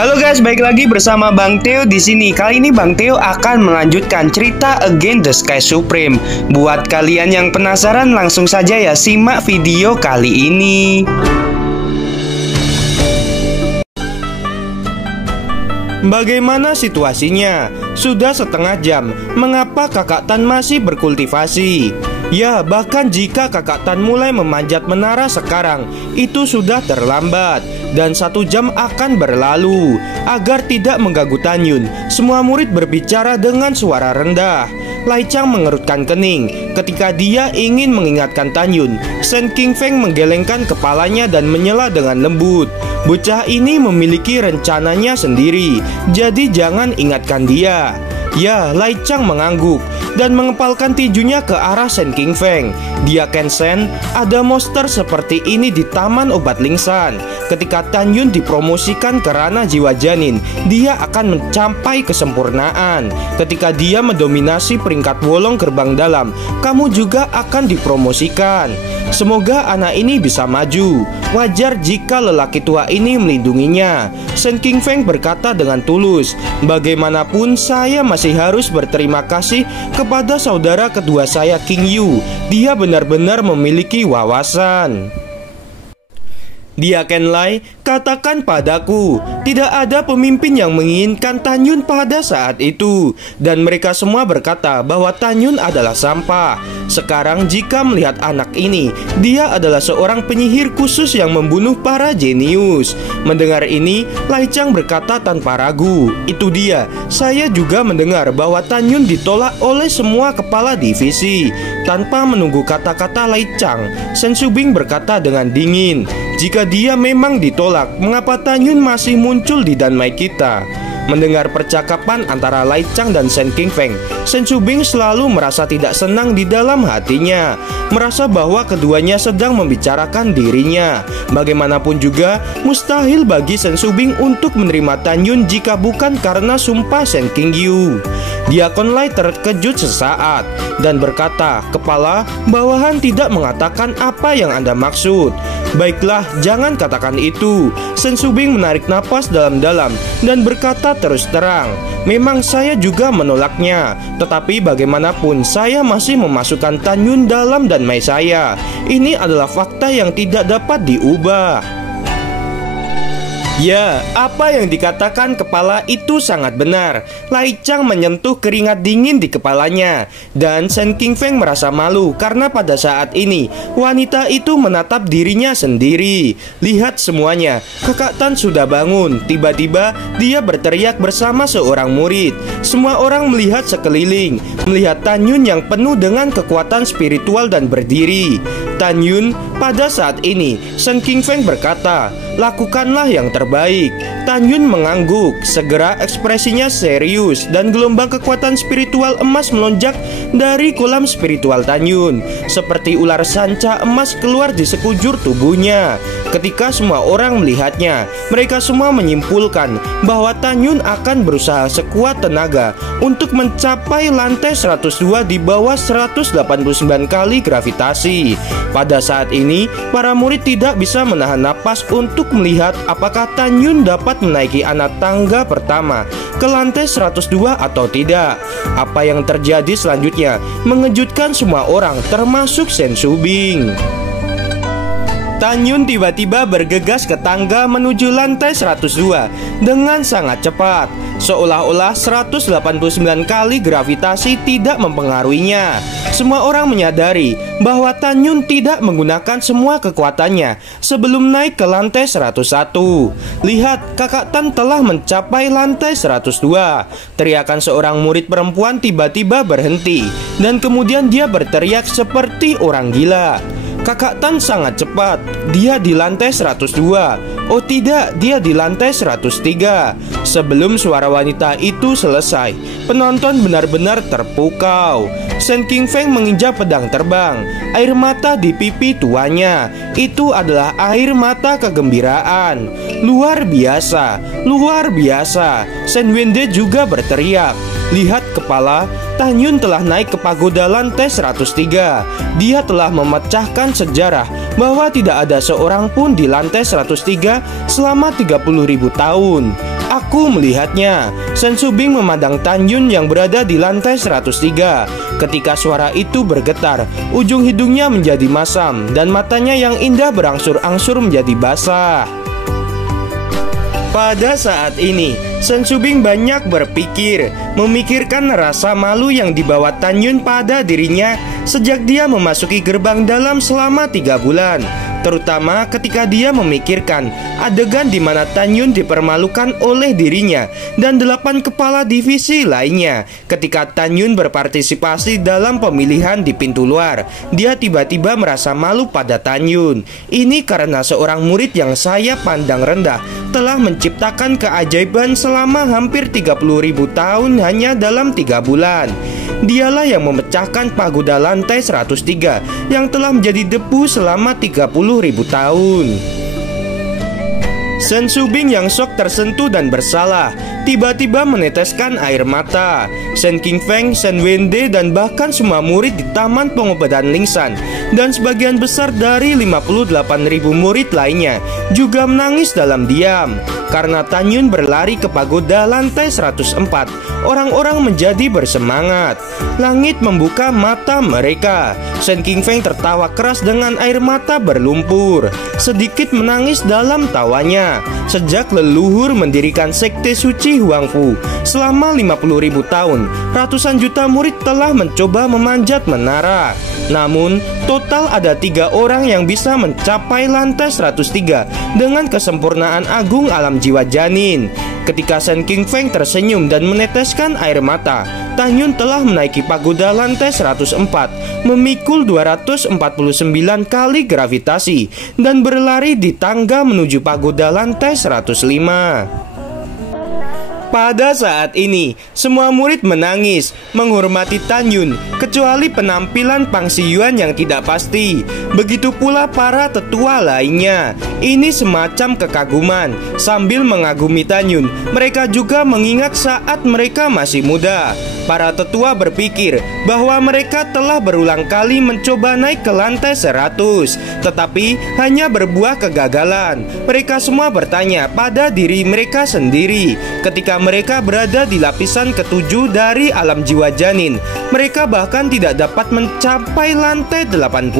Halo guys, balik lagi bersama Bang Theo di sini. Kali ini Bang Theo akan melanjutkan cerita Against the Sky Supreme. Buat kalian yang penasaran, langsung saja ya simak video kali ini. Bagaimana situasinya? Sudah setengah jam. Mengapa Kakak Tan masih berkultivasi? Ya, bahkan jika Kakak Tan mulai memanjat menara sekarang, itu sudah terlambat. Dan 1 jam akan berlalu. Agar tidak mengganggu Tanyun, semua murid berbicara dengan suara rendah. Lai Chang mengerutkan kening ketika dia ingin mengingatkan Tanyun. Shen Qingfeng menggelengkan kepalanya dan menyela dengan lembut. Bocah ini memiliki rencananya sendiri, jadi jangan ingatkan dia. Ya, Lai Chang mengangguk dan mengepalkan tinjunya ke arah Shen Qingfeng. Dia Shen, ada monster seperti ini di Taman Obat Lingsan. Ketika Tanyun dipromosikan ke ranah jiwa janin, dia akan mencapai kesempurnaan. Ketika dia mendominasi peringkat wolong gerbang dalam, kamu juga akan dipromosikan. Semoga anak ini bisa maju. Wajar jika lelaki tua ini melindunginya. Shen Qingfeng berkata dengan tulus, bagaimanapun saya masih harus berterima kasih kepada saudara kedua saya King Yu. Dia benar-benar memiliki wawasan. Dia Lai, katakan padaku, tidak ada pemimpin yang menginginkan Tanyun pada saat itu. Dan mereka semua berkata bahwa Tanyun adalah sampah. Sekarang jika melihat anak ini, dia adalah seorang penyihir khusus yang membunuh para jenius. Mendengar ini, Lai Chang berkata tanpa ragu, itu dia, saya juga mendengar bahwa Tanyun ditolak oleh semua kepala divisi. Tanpa menunggu kata-kata Lai Chang, Shen Subing berkata dengan dingin, jika dia memang ditolak, mengapa Tanyun masih muncul di Danmai kita? Mendengar percakapan antara Lai Chang dan Shen Qingfeng, Shen Subing selalu merasa tidak senang di dalam hatinya. Merasa bahwa keduanya sedang membicarakan dirinya. Bagaimanapun juga, mustahil bagi Shen Subing untuk menerima Tanyun jika bukan karena sumpah Shen Qingyu. Diakon Lai terkejut sesaat dan berkata, kepala, bawahan tidak mengatakan apa yang Anda maksud. Baiklah, jangan katakan itu. Shen Subing menarik napas dalam-dalam dan berkata terus terang, memang saya juga menolaknya. Tetapi bagaimanapun saya masih memasukkan Tanyun dalam Danmai saya. Ini adalah fakta yang tidak dapat diubah. Ya, apa yang dikatakan kepala itu sangat benar. Lai Chang menyentuh keringat dingin di kepalanya. Dan Shen Qingfeng merasa malu karena pada saat ini wanita itu menatap dirinya sendiri. Lihat semuanya, Kakak Tan sudah bangun. Tiba-tiba dia berteriak bersama seorang murid. Semua orang melihat sekeliling, melihat Tanyun yang penuh dengan kekuatan spiritual dan berdiri. Tanyun, pada saat ini Shen Qingfeng berkata, lakukanlah yang terbaik. Tanyun mengangguk. Segera ekspresinya serius dan gelombang kekuatan spiritual emas melonjak dari kolam spiritual Tanyun. Seperti ular sanca emas keluar di sekujur tubuhnya. Ketika semua orang melihatnya, mereka semua menyimpulkan bahwa Tanyun akan berusaha sekuat tenaga untuk mencapai lantai 102 di bawah 189 kali gravitasi. Pada saat ini, para murid tidak bisa menahan napas untuk melihat apakah Tanyun dapat menaiki anak tangga pertama ke lantai 102 atau tidak. Apa yang terjadi selanjutnya mengejutkan semua orang, termasuk Shen Subing. Tanyun tiba-tiba bergegas ke tangga menuju lantai 102 dengan sangat cepat, seolah-olah 189 kali gravitasi tidak mempengaruhinya. Semua orang menyadari bahwa Tanyun tidak menggunakan semua kekuatannya sebelum naik ke lantai 101. Lihat, Kakak Tan telah mencapai lantai 102. Teriakan seorang murid perempuan tiba-tiba berhenti, dan kemudian dia berteriak seperti orang gila. Kakak Tan sangat cepat. Dia di lantai 102. Oh tidak, dia di lantai 103. Sebelum suara wanita itu selesai, penonton benar-benar terpukau. Shen Qingfeng menginjak pedang terbang. Air mata di pipi tuanya itu adalah air mata kegembiraan. Luar biasa, luar biasa. Shen Wende juga berteriak. Lihat kepala, Tanyun telah naik ke pagoda lantai 103. Dia telah memecahkan sejarah bahwa tidak ada seorang pun di lantai 103 selama 30.000 tahun. Aku melihatnya. Sen Subing memandang Tanyun yang berada di lantai 103. Ketika suara itu bergetar, ujung hidungnya menjadi masam dan matanya yang indah berangsur-angsur menjadi basah. Pada saat ini, Sen Subing banyak berpikir, memikirkan rasa malu yang dibawa Tanyun pada dirinya sejak dia memasuki gerbang dalam selama 3 bulan. Terutama ketika dia memikirkan adegan di mana Tanyun dipermalukan oleh dirinya dan 8 kepala divisi lainnya. Ketika Tanyun berpartisipasi dalam pemilihan di pintu luar, dia tiba-tiba merasa malu pada Tanyun. Ini karena seorang murid yang saya pandang rendah telah menciptakan keajaiban selama hampir 30.000 tahun hanya dalam 3 bulan. Dialah yang memecahkan pagoda lantai 103 yang telah menjadi debu selama 30.000 tahun. Sen Subing yang shock, tersentuh dan bersalah tiba-tiba meneteskan air mata. Sen Qingfeng, Sen Wende, dan bahkan semua murid di Taman Pengobatan Lingshan dan sebagian besar dari 58.000 murid lainnya juga menangis dalam diam. Karena Tanyun berlari ke pagoda lantai 104, orang-orang menjadi bersemangat. Langit membuka mata mereka. Sen Qingfeng tertawa keras dengan air mata berlumpur, sedikit menangis dalam tawanya. Sejak leluhur mendirikan sekte suci Huangfu selama 50.000 tahun, ratusan juta murid telah mencoba memanjat menara. Namun, total ada 3 orang yang bisa mencapai lantai 103 dengan kesempurnaan agung alam jiwa janin. Ketika Sen Qingfeng tersenyum dan meneteskan air mata, Tanyun telah menaiki pagoda lantai 104, memikul 249 kali gravitasi, dan berlari di tangga menuju pagoda lantai 105. Pada saat ini, semua murid menangis, menghormati Tanyun, kecuali penampilan Pang Siyuan yang tidak pasti. Begitu pula para tetua lainnya. Ini semacam kekaguman. Sambil mengagumi Tanyun, mereka juga mengingat saat mereka masih muda. Para tetua berpikir bahwa mereka telah berulang kali mencoba naik ke lantai 100, tetapi hanya berbuah kegagalan. Mereka semua bertanya pada diri mereka sendiri. Ketika mereka berada di lapisan ke-7 dari alam jiwa janin, mereka bahkan tidak dapat mencapai lantai 80.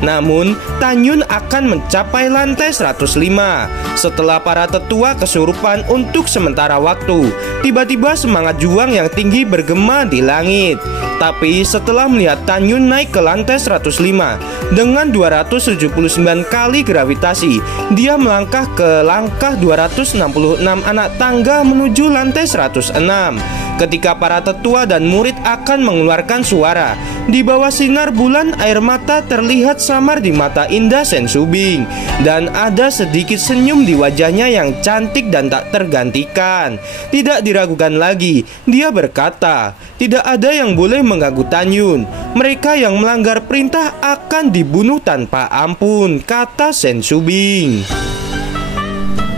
Namun, Tanyun akan mencapai lantai 105. Setelah para tetua kesurupan untuk sementara waktu, tiba-tiba semangat juang yang tinggi bergema di langit. Tapi setelah melihat Tanyun naik ke lantai 105 dengan 279 kali gravitasi, dia melangkah ke langkah 266 anak tangga menuju lantai 106. Ketika para tetua dan murid akan mengeluarkan suara, di bawah sinar bulan air mata terlihat samar di mata indah Sen Subing, dan ada sedikit senyum di wajahnya yang cantik dan tak tergantikan. Tidak diragukan lagi, dia berkata, "Tidak ada yang boleh mengganggu Tanyun. Mereka yang melanggar perintah akan dibunuh tanpa ampun," kata Sen Subing.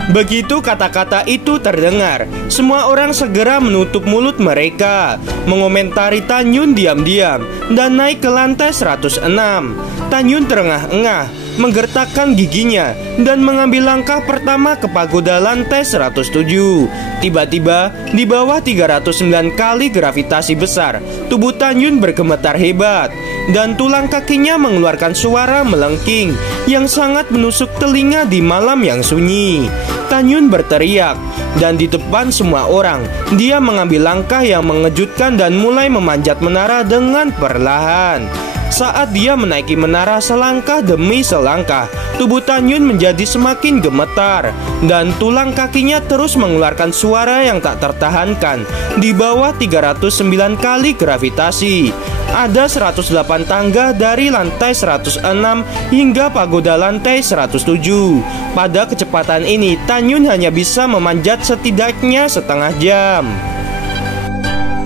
Begitu kata-kata itu terdengar, semua orang segera menutup mulut mereka, mengomentari Tanyun diam-diam dan naik ke lantai 106. Tanyun terengah-engah, menggertakkan giginya, dan mengambil langkah pertama ke pagoda lantai 107. Tiba-tiba, di bawah 309 kali gravitasi besar, tubuh Tanyun bergemetar hebat, dan tulang kakinya mengeluarkan suara melengking yang sangat menusuk telinga di malam yang sunyi. Tanyun berteriak, dan di depan semua orang, dia mengambil langkah yang mengejutkan dan mulai memanjat menara dengan perlahan. Saat dia menaiki menara selangkah demi selangkah, tubuh Tanyun menjadi semakin gemetar, dan tulang kakinya terus mengeluarkan suara yang tak tertahankan di bawah 309 kali gravitasi. Ada 108 tangga dari lantai 106 hingga pagoda lantai 107. Pada kecepatan ini, Tanyun hanya bisa memanjat setidaknya setengah jam.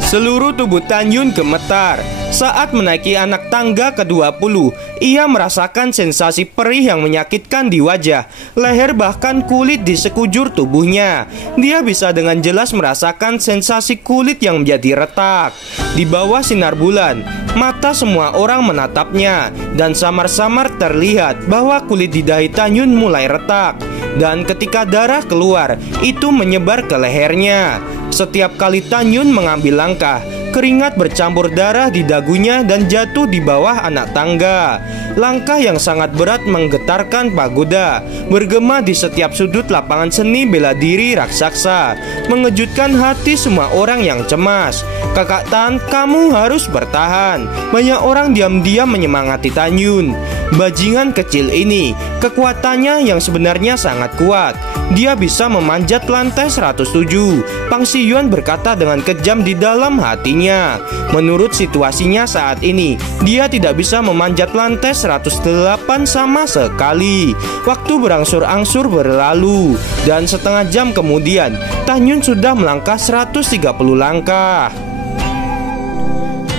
Seluruh tubuh Tanyun gemetar. Saat menaiki anak tangga ke-20, ia merasakan sensasi perih yang menyakitkan di wajah, leher, bahkan kulit di sekujur tubuhnya. Dia bisa dengan jelas merasakan sensasi kulit yang menjadi retak. Di bawah sinar bulan, mata semua orang menatapnya, dan samar-samar terlihat bahwa kulit di dahi Tanyun mulai retak. dan ketika darah keluar, itu menyebar ke lehernya. Setiap kali Tan Yun mengambil langkah, keringat bercampur darah di dagunya dan jatuh di bawah anak tangga. Langkah yang sangat berat menggetarkan pagoda, bergema di setiap sudut lapangan seni bela diri raksasa, mengejutkan hati semua orang yang cemas. "Kakak Tan, kamu harus bertahan." Banyak orang diam-diam menyemangati Tan Yun. Bajingan kecil ini, kekuatannya yang sebenarnya sangat kuat. Dia bisa memanjat lantai 107. Pang Siyuan berkata dengan kejam di dalam hatinya. Menurut situasinya saat ini, dia tidak bisa memanjat lantai 108 sama sekali. Waktu berangsur-angsur berlalu, dan setengah jam kemudian Tan Yun sudah melangkah 130 langkah.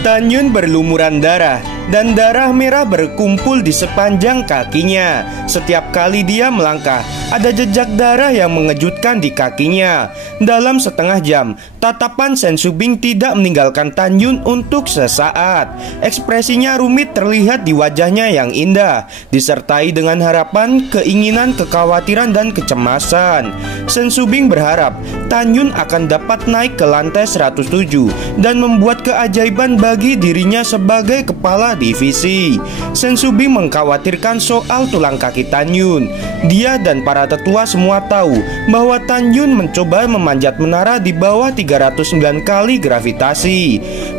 Tan Yun berlumuran darah, dan darah merah berkumpul di sepanjang kakinya. Setiap kali dia melangkah, ada jejak darah yang mengejutkan di kakinya. Dalam setengah jam, tatapan Shen Shubing tidak meninggalkan Tan Yun untuk sesaat. Ekspresinya rumit terlihat di wajahnya yang indah, disertai dengan harapan, keinginan, kekhawatiran, dan kecemasan. Shen Shubing berharap Tan Yun akan dapat naik ke lantai 107 dan membuat keajaiban bagi dirinya sebagai kepala divisi. Shen Shubing mengkhawatirkan soal tulang kaki Tan Yun. Dia dan para tetua semua tahu bahwa Tan Yun mencoba memanjat menara di bawah 309 kali gravitasi.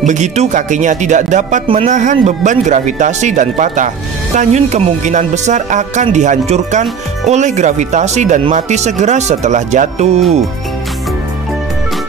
Begitu kakinya tidak dapat menahan beban gravitasi dan patah, Tan Yun kemungkinan besar akan dihancurkan oleh gravitasi dan mati segera setelah jatuh.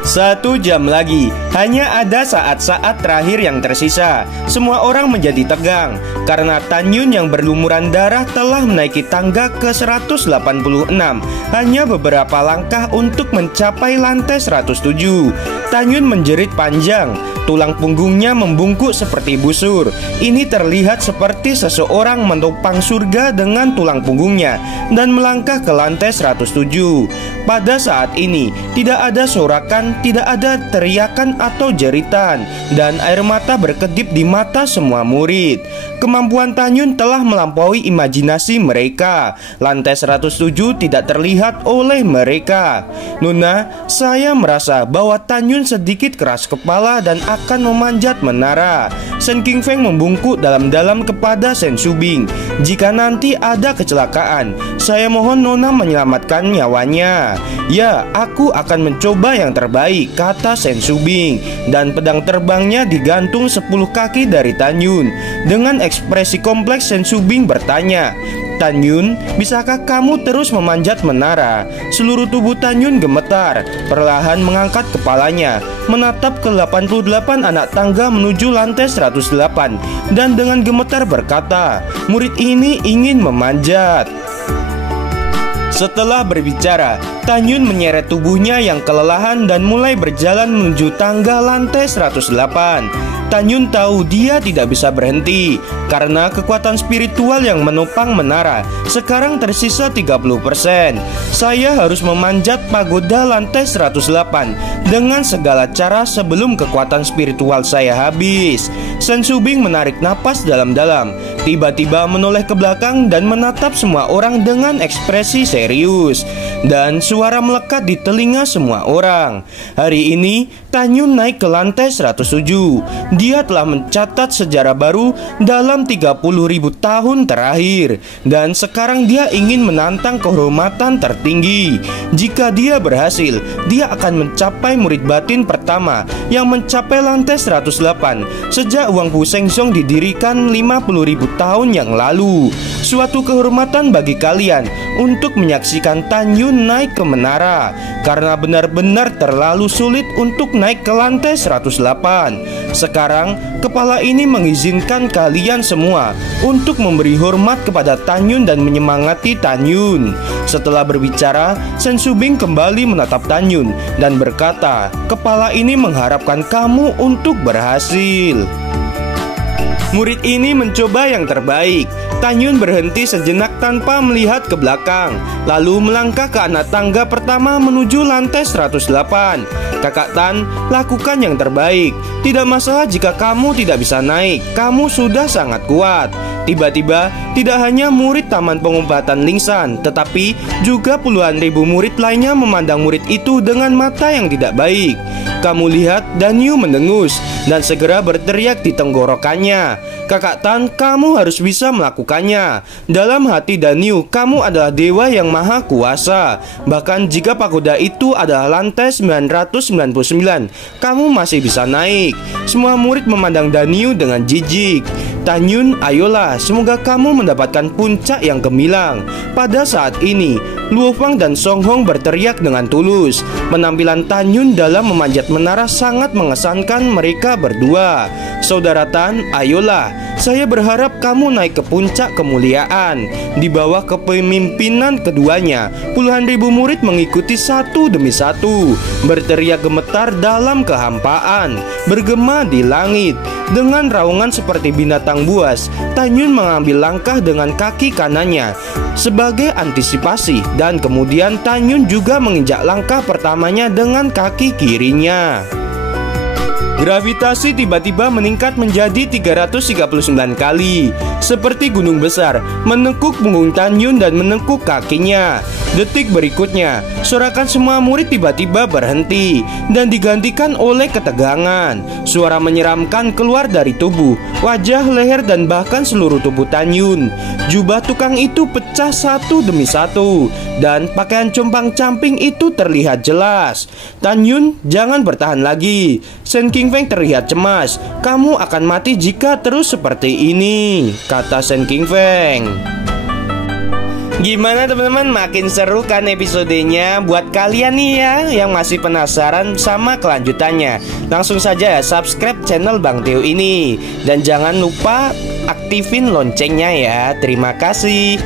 1 jam lagi, hanya ada saat-saat terakhir yang tersisa. Semua orang menjadi tegang karena Tan Yun yang berlumuran darah telah menaiki tangga ke 186. Hanya beberapa langkah untuk mencapai lantai 107. Tan Yun menjerit panjang. Tulang punggungnya membungkuk seperti busur. Ini terlihat seperti seseorang menopang surga dengan tulang punggungnya dan melangkah ke lantai 107. Pada saat ini, tidak ada sorakan, tidak ada teriakan atau jeritan, dan air mata berkedip di mata semua murid. Kemampuan Tan Yun telah melampaui imajinasi mereka. Lantai 107 tidak terlihat oleh mereka. "Nona, saya merasa bahwa Tan Yun sedikit keras kepala dan akan memanjat menara." Shen Qingfeng membungkuk dalam-dalam kepada Shen Shubing. "Jika nanti ada kecelakaan, saya mohon Nona menyelamatkan nyawanya." "Ya, aku akan mencoba yang terbaik," kata Shen Shubing. Dan pedang terbangnya digantung 10 kaki dari Tan Yun. Dengan ekspresi kompleks, Shen Shubing bertanya, "Tan Yun, bisakah kamu terus memanjat menara?" Seluruh tubuh Tan Yun gemetar, perlahan mengangkat kepalanya, menatap ke 88 anak tangga menuju lantai 108, dan dengan gemetar berkata, "Murid ini ingin memanjat." Setelah berbicara, Tan Yun menyeret tubuhnya yang kelelahan dan mulai berjalan menuju tangga lantai 108. Tan Yun tahu dia tidak bisa berhenti karena kekuatan spiritual yang menopang menara sekarang tersisa 30%. "Saya harus memanjat pagoda lantai 108 dengan segala cara sebelum kekuatan spiritual saya habis." Shen Shubing menarik napas dalam-dalam, tiba-tiba menoleh ke belakang dan menatap semua orang dengan ekspresi serius. Dan suara melekat di telinga semua orang. Hari ini Tan Yun naik ke lantai 107. Dia telah mencatat sejarah baru dalam 30.000 tahun terakhir. Dan sekarang dia ingin menantang kehormatan tertinggi. Jika dia berhasil, dia akan mencapai murid batin pertama yang mencapai lantai 108 sejak Wang Fu Shengzong didirikan 50.000 tahun yang lalu. Suatu kehormatan bagi kalian untuk menyaksikan Tan Yun naik ke menara, karena benar-benar terlalu sulit untuk naik ke lantai 108. Sekarang, kepala ini mengizinkan kalian semua untuk memberi hormat kepada Tan Yun dan menyemangati Tan Yun. Setelah berbicara, Shen Shubing kembali menatap Tan Yun dan berkata, "Kepala ini mengharapkan kamu untuk berhasil." Murid ini mencoba yang terbaik. Tan Yun berhenti sejenak tanpa melihat ke belakang, lalu melangkah ke anak tangga pertama menuju lantai 108. "Kakak Tan, lakukan yang terbaik. Tidak masalah jika kamu tidak bisa naik, kamu sudah sangat kuat." Tiba-tiba, tidak hanya murid Taman Pengobatan Lingsan, tetapi juga puluhan ribu murid lainnya memandang murid itu dengan mata yang tidak baik. Kamu lihat Danyu mendengus dan segera berteriak di tenggorokannya, "Kakak Tan, kamu harus bisa melakukannya." Dalam hati Danyu, kamu adalah dewa yang maha kuasa. Bahkan jika pagoda itu adalah lantai 999, kamu masih bisa naik. Semua murid memandang Danyu dengan jijik. "Tanyun, ayolah, semoga kamu mendapatkan puncak yang gemilang." Pada saat ini, Luo Fang dan Song Hong berteriak dengan tulus. Penampilan Tanyun dalam memanjat menara sangat mengesankan mereka berdua. "Saudara Tan, ayolah, saya berharap kamu naik ke puncak kemuliaan." Di bawah kepemimpinan keduanya, puluhan ribu murid mengikuti satu demi satu, berteriak gemetar dalam kehampaan, bergema di langit. Dengan raungan seperti binatang buas, Tanyun mengambil langkah dengan kaki kanannya sebagai antisipasi, dan kemudian Tanyun juga menginjak langkah pertamanya dengan kaki kirinya. Gravitasi tiba-tiba meningkat menjadi 339 kali, seperti gunung besar menekuk punggung Tanyun dan menekuk kakinya. Detik berikutnya, sorakan semua murid tiba-tiba berhenti dan digantikan oleh ketegangan. Suara menyeramkan keluar dari tubuh, wajah, leher, dan bahkan seluruh tubuh Tanyun. Jubah tukang itu pecah satu demi satu, dan pakaian compang-camping itu terlihat jelas. "Tanyun, jangan bertahan lagi." Shen Qingfeng terlihat cemas. "Kamu akan mati jika terus seperti ini," kata Shen Qingfeng. Gimana teman-teman, makin seru kan episodenya? Buat kalian nih ya yang masih penasaran sama kelanjutannya, langsung saja subscribe channel Bang Theo ini. Dan jangan lupa aktifin loncengnya ya. Terima kasih.